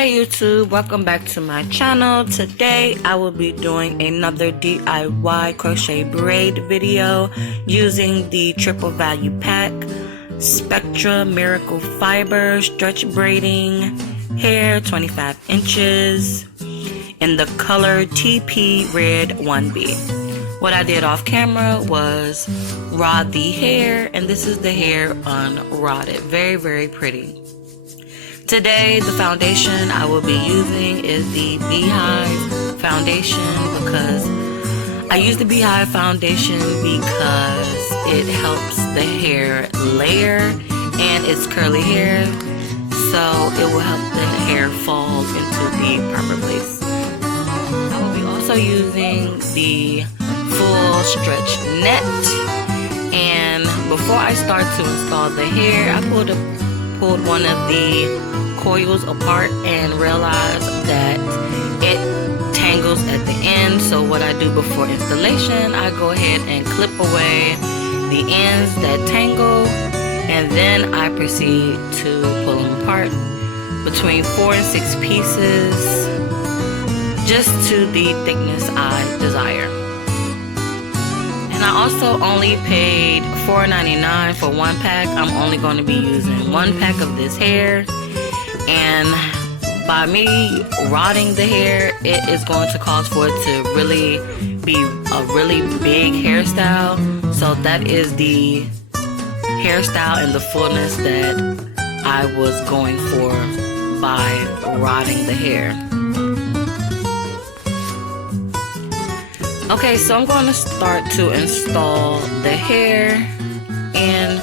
Hey YouTube, welcome back to my channel. Today I will be doing another DIY crochet braid video using the triple value pack Spectra Miracle Fiber stretch braiding hair 25 inches in the color TP Red 1B. What I did off camera was rod the hair, and this is the hair unrodded. Very pretty. Today, the foundation I will be using is the Beehive foundation because I use the Beehive foundation because it helps the hair layer and it's curly hair, so it will help the hair fall into the proper place. I will be also using the full stretch net, and before I start to install the hair, I pulled one of the coils apart and realized that it tangles at the end. So what I do before installation, I go ahead and clip away the ends that tangle, and then I proceed to pull them apart between 4 and 6 pieces, just to the thickness I desire. And I also only paid $4.99 for one pack. I'm only going to be using one pack of this hair. And by me rodding the hair, it is going to cause for it to really be a really big hairstyle. So that is the hairstyle and the fullness that I was going for by rodding the hair. Okay, so I'm going to start to install the hair, and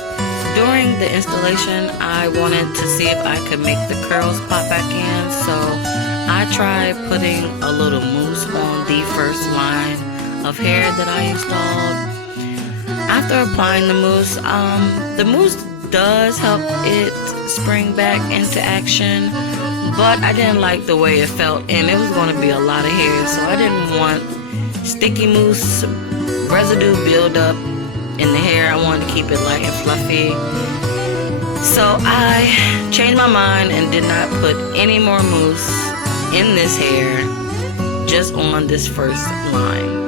during the installation, I wanted to see if I could make the curls pop back in, so I tried putting a little mousse on the first line of hair that I installed. After applying the mousse does help it spring back into action, but I didn't like the way it felt, and it was going to be a lot of hair, so I didn't want sticky mousse residue build up in the hair. I wanted to keep it light and fluffy. So I changed my mind and did not put any more mousse in this hair, just on this first line.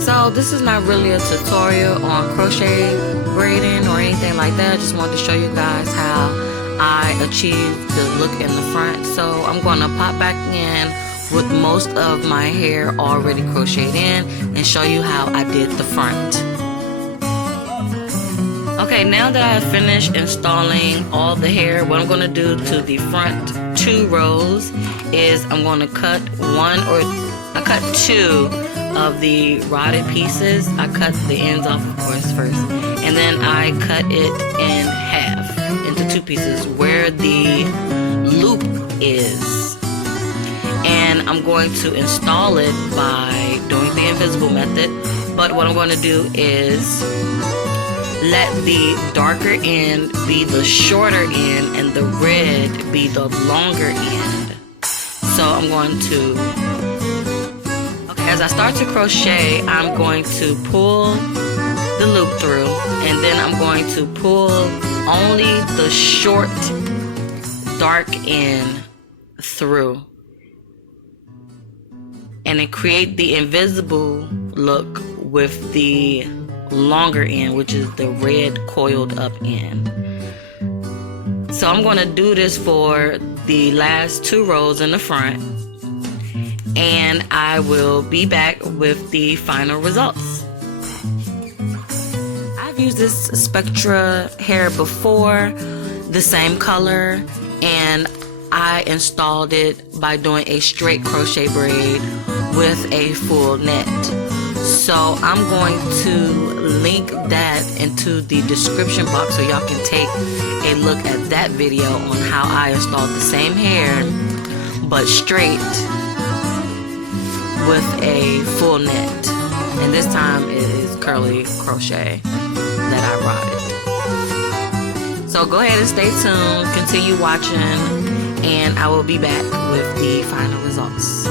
So this is not really a tutorial on crochet braiding or anything like that. I just wanted to show you guys how I achieved the look in the front. So I'm going to pop back in with most of my hair already crocheted in and show you how I did the front. Okay, now that I have finished installing all the hair, what I'm going to do to the front 2 rows is I'm going to cut I cut 2 of the rodded pieces. I cut the ends off, of course, first, and then I cut it in half into 2 pieces where the loop is. And I'm going to install it by doing the invisible method. But what I'm going to do is let the darker end be the shorter end and the red be the longer end. So I'm going to, as I start to crochet, I'm going to pull the loop through, and then I'm going to pull only the short dark end through, and then create the invisible look with the longer end, which is the red coiled up end. So I'm going to do this for the last 2 rows in the front, and I will be back with the final results. I've used this Spectra hair before, the same color, and I installed it by doing a straight crochet braid with a full net. So I'm going to link that into the description box so y'all can take a look at that video on how I installed the same hair but straight with a full net. And this time it is curly crochet that I rodded. So go ahead and stay tuned, continue watching, and I will be back with the final results.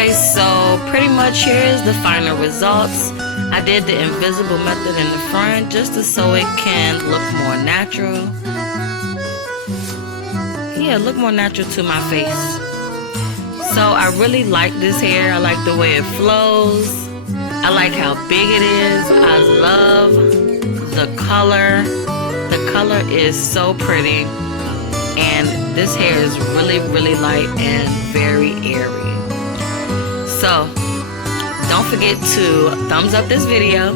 Okay, so pretty much here's the final results. I did the invisible method in the front just so it can look more natural. Yeah, look more natural to my face. So I really like this hair. I like the way it flows. I like how big it is. I love the color. The color is so pretty. And this hair is really, really light and very airy. So don't forget to thumbs up this video,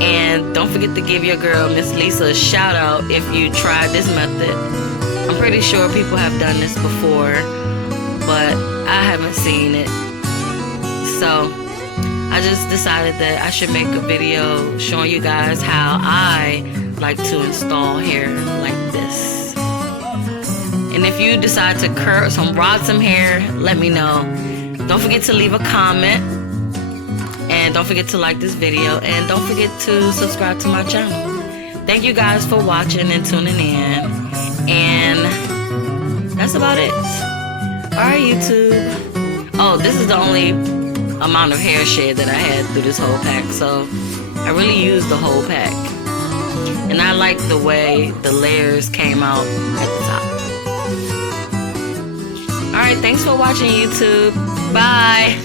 and don't forget to give your girl Miss Lisa a shout out if you tried this method. I'm pretty sure people have done this before, but I haven't seen it. So I just decided that I should make a video showing you guys how I like to install hair like this. And if you decide to rod some hair, let me know. Don't forget to leave a comment, and don't forget to like this video, and don't forget to subscribe to my channel. Thank you guys for watching and tuning in, and that's about it. Alright, YouTube. Oh, this is the only amount of hair shade that I had through this whole pack, so I really used the whole pack. And I like the way the layers came out at the top. Alright, thanks for watching, YouTube. Bye.